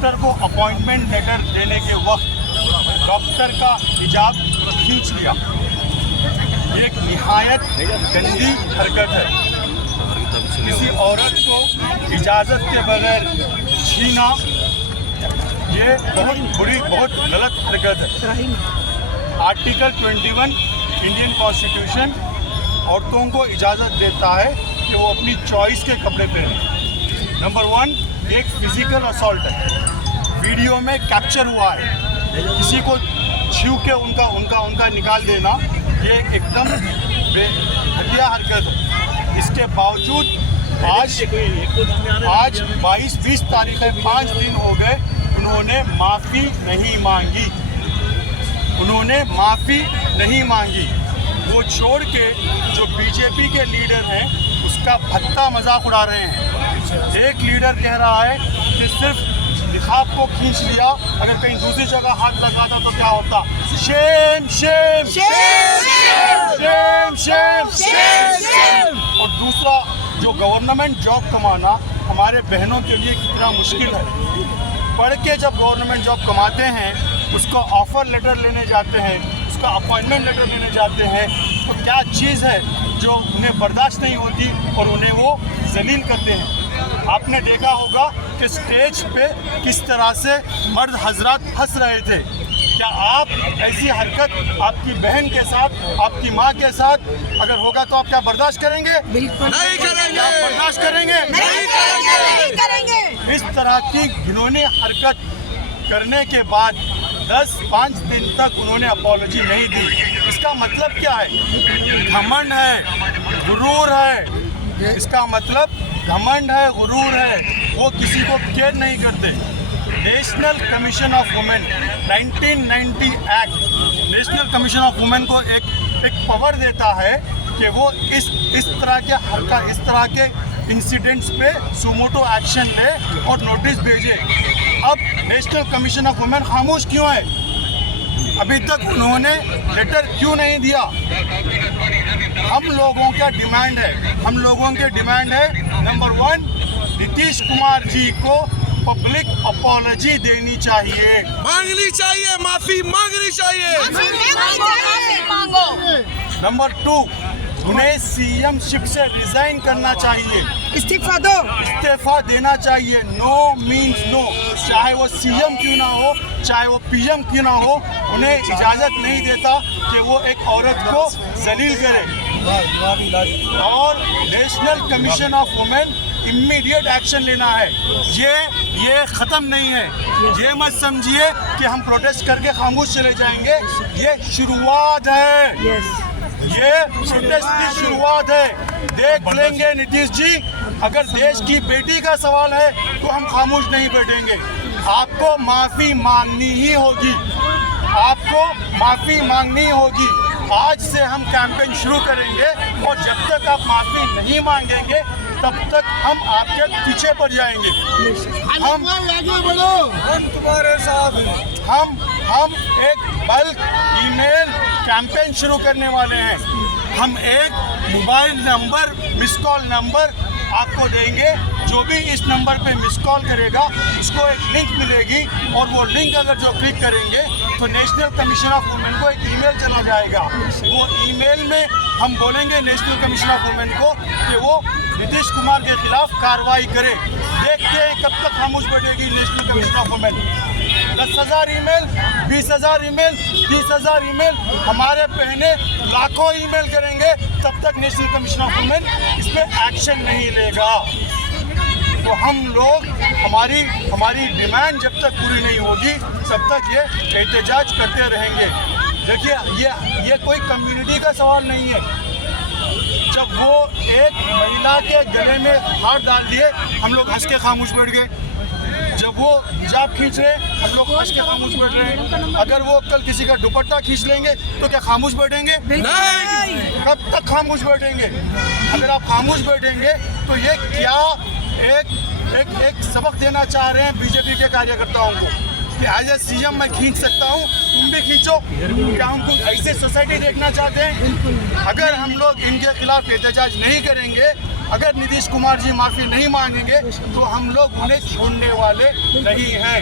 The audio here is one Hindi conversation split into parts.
डॉक्टर को अपॉइंटमेंट लेटर देने के वक्त डॉक्टर का हिजाब खींच लिया। ये एक निहायत गंदी हरकत है। किसी औरत को इजाज़त के बगैर छीना ये बहुत बुरी, बहुत गलत हरकत है। आर्टिकल 21 इंडियन कॉन्स्टिट्यूशन औरतों को इजाज़त देता है कि वो अपनी चॉइस के कपड़े पहने। नंबर 1 एक फिजिकल असॉल्ट है, वीडियो में कैप्चर हुआ है। किसी को छू के उनका निकाल देना ये एकदम घटिया हरकत है। इसके बावजूद आज 22 तारीख है, 5 दिन हो गए, उन्होंने माफ़ी नहीं मांगी। वो छोड़ के जो बीजेपी के लीडर हैं उसका भत्ता मजाक उड़ा रहे हैं। एक लीडर कह रहा है कि सिर्फ निकाब को खींच लिया, अगर कहीं दूसरी जगह हाथ लगाता तो क्या होता। Shem Shem Shem Shem Shem Shem. और दूसरा, जो गवर्नमेंट जॉब कमाना हमारे बहनों के लिए कितना मुश्किल है। पढ़ के जब गवर्नमेंट जॉब कमाते हैं उसको ऑफ़र लेटर लेने जाते हैं, उसका अपॉइंटमेंट लेटर लेने जाते हैं, तो क्या चीज़ है जो उन्हें बर्दाश्त नहीं होती और उन्हें वो जलील करते हैं। आपने देखा होगा कि स्टेज पे किस तरह से मर्द हजरात हंस रहे थे। क्या आप ऐसी हरकत आपकी बहन के साथ, आपकी माँ के साथ अगर होगा तो आप क्या बर्दाश्त करेंगे? बिल्कुल नहीं करेंगे। बर्दाश्त करेंगे? नहीं करेंगे। इस तरह की घिनौनी हरकत करने के बाद 5 दिन तक उन्होंने अपॉलॉजी नहीं दी। इसका मतलब क्या है? घमंड है, गुरूर है। इसका मतलब घमंड है, गुरूर है। वो किसी को केयर नहीं करते। National commission of women 1990 act national commission of women को एक पावर देता है कि वो इस तरह के इंसिडेंट्स पे सुमोटो एक्शन ले और नोटिस भेजे। अब नेशनल कमीशन ऑफ वुमेन खामोश क्यों है? अभी तक उन्होंने लेटर क्यों नहीं दिया? हम लोगों का डिमांड है नंबर 1 नीतीश कुमार जी को पब्लिक अपॉलॉजी देनी चाहिए, माफी मांगनी चाहिए। नंबर 2 उन्हें सीएम शिप से रिजाइन करना चाहिए, इस्तीफा देना चाहिए। No means no. चाहे वो सीएम क्यों ना हो, चाहे वो पीएम क्यों ना हो, उन्हें इजाज़त नहीं देता कि वो एक औरत को जलील करे। और national commission of women immediate action लेना है। ये ख़त्म नहीं है। ये मत समझिए कि हम प्रोटेस्ट करके खामोश चले जाएंगे। ये शुरुआत है। ये प्रोटेस्ट की शुरुआत है। देख लेंगे नीतीश जी, अगर देश की बेटी का सवाल है तो हम खामोश नहीं बैठेंगे। आपको माफ़ी मांगनी ही होगी, आपको माफ़ी मांगनी होगी। आज से हम कैंपेन शुरू करेंगे और जब तक आप माफ़ी नहीं मांगेंगे तब तक हम आपके पीछे पड़ जाएंगे। हम तुम्हारे साथ हम एक बल्क ईमेल कैंपेन शुरू करने वाले हैं। हम एक mobile number, miss call number आपको देंगे। जो भी इस नंबर पे मिस कॉल करेगा उसको एक लिंक मिलेगी और वो लिंक अगर जो क्लिक करेंगे तो नेशनल कमीशन ऑफ वुमेन को एक ईमेल चला जाएगा। वो ईमेल में हम बोलेंगे नेशनल कमीशन ऑफ वुमेन को कि वो नीतीश कुमार के खिलाफ कार्रवाई करे। देखते हैं कब तक खामोश बैठेगी national commission of women. 10,000 email, 20,000 email, 30,000 email, हमारे बहने लाखों ईमेल करेंगे, तब तक नेशनल कमीशन ऑफ वुमेन इस पर एक्शन नहीं लेगा। तो हम लोग हमारी डिमांड जब तक पूरी नहीं होगी तब तक ये एहतजाज करते रहेंगे। देखिए ये कोई कम्युनिटी का सवाल नहीं है। जब वो एक महिला के गले में हाथ डाल दिए हम लोग हंस के खामोश बैठ गए। जब वो हिजाब खींच रहे हम लोग हंस के खामोश बैठ रहे हैं। अगर वो कल किसी का दुपट्टा खींच लेंगे तो क्या खामोश बैठेंगे? नहीं। कब तक खामोश बैठेंगे? अगर आप खामोश बैठेंगे तो ये क्या एक सबक देना चाह रहे हैं बीजेपी के कार्यकर्ताओं को कि एज ए सीएम मैं खींच सकता हूँ, तुम भी खींचो। क्या हमको ऐसे सोसाइटी देखना चाहते हैं? अगर हम लोग इनके खिलाफ एहतजाज नहीं करेंगे अगर नीतीश कुमार जी माफ़ी नहीं मांगेंगे तो हम लोग उन्हें छोड़ने वाले नहीं हैं।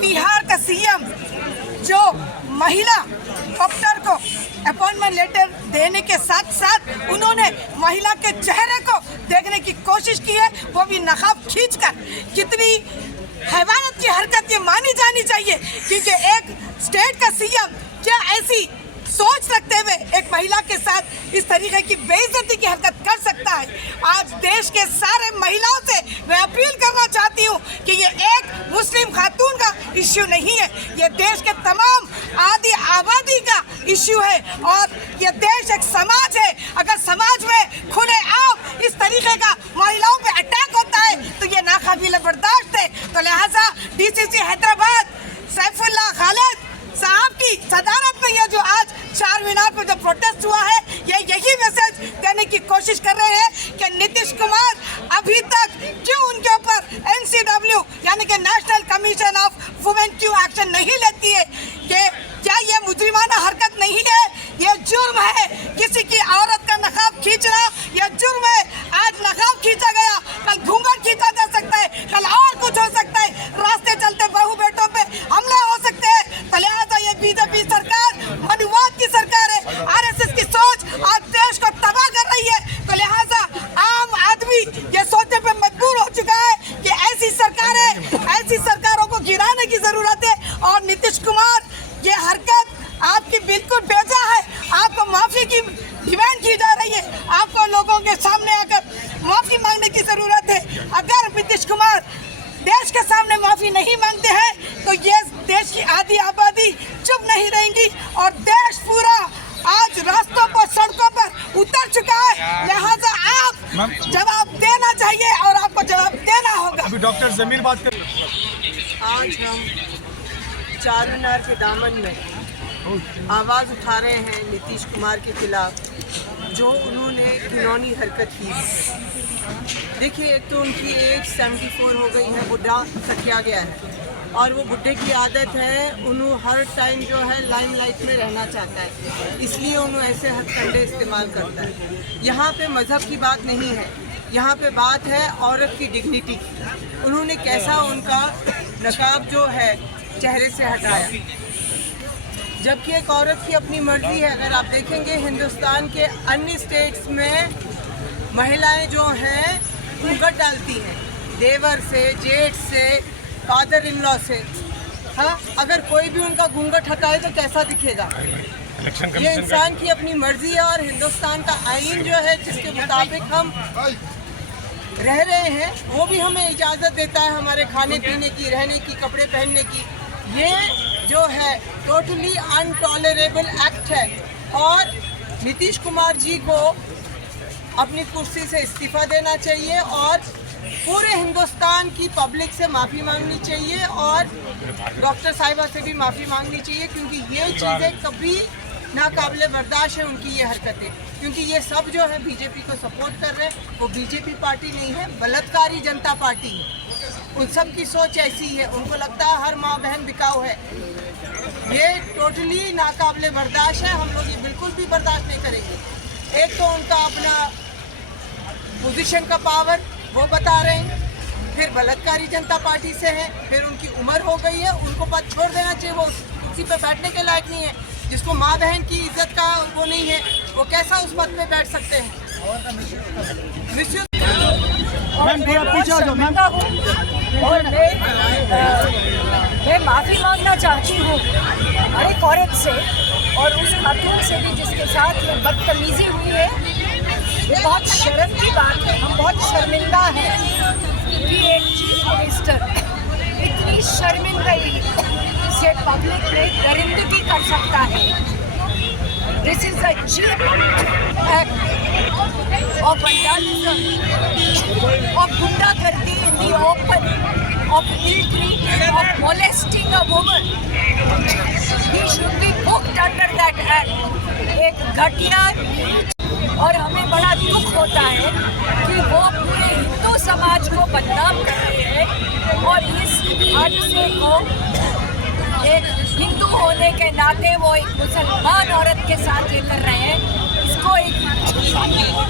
बिहार का सीएम जो महिला डॉक्टर को अपॉइंटमेंट लेटर देने के साथ साथ उन्होंने महिला के चेहरे को देखने की कोशिश की है, वो भी नकाब खींचकर। कितनी हैवानियत की हरकत ये मानी जानी चाहिए, क्योंकि एक स्टेट का सीएम क्या ऐसी सोच रखते हुए एक महिला के साथ इस तरीके की बेइज्जती की हरकत कर सकता है। आज देश के सारे महिलाओं से मैं अपील करना चाहती हूँ कि ये एक मुस्लिम खातून का इश्यू नहीं है, ये देश के तमाम आदि आबादी का इश्यू है और ये देश एक समाज है। अगर समाज में खुलेआम इस तरीके का महिलाओं पे अटैक होता है तो ये नाकाबिल बर्दाश्त है। तो लिहाजा डीसीसी हैदराबाद सैफुल्लाह खालिद साहब की सदारत में ये जो आज चार मीनार पर जो प्रोटेस्ट हुआ है, ये यही मैसेज देने की कोशिश कर रहे हैं कि नीतीश कुमार अभी तक क्यों उनके ऊपर NCW यानी कि नेशनल कमीशन ऑफ वुमेन क्यों एक्शन नहीं लेती है। कि क्या ये मुजरिमाना हरकत नहीं है, ये जुर्म है। किसी की औरत का नकाब खींचना ये जुर्म है। आज नकाब खींचा गया, कल घूंघट खींचा जा सकता है, कल और कुछ हो सकता है। रास्ते चलते बहू बेटों पे हमले हो सकते हैं। तो लिहाजा ये बीजेपी सरकार मनुवाद की सरकार है, RSS की सोच आज देश को तबाह कर रही है। तो लिहाजा आम आदमी ये सोचने पे मजबूर हो चुका है कि ऐसी सरकारों को गिराने की जरूरत है। और नीतीश कुमार ये हरकत आपकी बिल्कुल बेजा है। आपको माफी की डिमांड की जा रही है, आपको लोगों के सामने आकर माफी मांगने की जरूरत है। अगर नीतीश कुमार देश के सामने माफी नहीं मांगते हैं तो ये देश की आधी आबादी चुप नहीं रहेंगी और देश पूरा आज रास्तों पर सड़कों पर उतर चुका है। लिहाजा आप जवाब देना चाहिए और आपको जवाब देना होगा। अभी डॉक्टर जमील बात कर। आज हम चार मीनार के दामन में आवाज़ उठा रहे हैं नीतीश कुमार के खिलाफ, जो उन्होंने घिनौनी हरकत की है। देखिए, एक तो उनकी एज 74 हो गई है, बुढ़ा सकिया गया है और वो बुढ़े की आदत है, उन्होंने हर टाइम जो है लाइमलाइट में रहना चाहता है, इसलिए उन्होंने ऐसे हथकंडे इस्तेमाल करता है। यहाँ पे मज़हब की बात नहीं है, यहाँ पे बात है औरत की डिग्निटी की। उन्होंने कैसा उनका नकाब जो है चेहरे से हटाया, जबकि एक औरत की अपनी मर्जी है। अगर आप देखेंगे हिंदुस्तान के अन्य स्टेट्स में महिलाएं जो हैं घूंघट डालती हैं, देवर से, जेठ से, फादर इन लॉ से। हाँ, अगर कोई भी उनका घूंघट हटाए तो कैसा दिखेगा? ये इंसान की अपनी मर्जी है और हिंदुस्तान का आईन जो है जिसके मुताबिक हम रह रहे हैं वो भी हमें इजाज़त देता है हमारे खाने पीने की, रहने की, कपड़े पहनने की। ये जो है टोटली अनटॉलरेबल एक्ट है और नीतीश कुमार जी को अपनी कुर्सी से इस्तीफा देना चाहिए और पूरे हिंदुस्तान की पब्लिक से माफ़ी मांगनी चाहिए और डॉक्टर साहिबा से भी माफ़ी मांगनी चाहिए, क्योंकि ये चीज़ें कभी नाकाबिले बर्दाश्त है उनकी ये हरकतें। क्योंकि ये सब जो है बीजेपी को सपोर्ट कर रहे हैं, वो बीजेपी पार्टी नहीं है, बलात्कारी जनता पार्टी है। उन सब की सोच ऐसी है, उनको लगता है हर माँ बहन बिकाऊ है। ये टोटली नाकाबिले बर्दाश्त है, हम लोग ये बिल्कुल भी बर्दाश्त नहीं करेंगे। एक तो उनका अपना पोजीशन का पावर वो बता रहे हैं, फिर बलात्कारी जनता पार्टी से है, फिर उनकी उम्र हो गई है, उनको पद छोड़ देना चाहिए, वो कुर्सी पे बैठने के लायक नहीं है। जिसको माँ बहन की इज्जत का वो नहीं है, वो कैसा उस पद पे बैठ सकते हैं? मैम थोड़ा पीछे आ जाओ मैम। और मैं माफ़ी मांगना चाहती हूँ हर एक औरत से और उस खातून से भी जिसके साथ ये बदतमीज़ी हुई है। ये बहुत शर्म की बात है, हम बहुत शर्मिंदा हैं कि एक चीफ मिनिस्टर इतनी शर्मिंदगी से पब्लिक में दरिंदगी कर सकता है। This is a cheap act of गुंडागर्दी in the open, of ill-treating, of molesting a woman. He should be booked under that act. एक घटिया और हमें बड़ा दुख होता है कि वो पूरे हिंदू समाज को बदनाम कर रहे हैं और इस हादसे को एक हिंदू होने के नाते वो एक मुसलमान औरत के साथ ये कर रहे हैं। इसको एक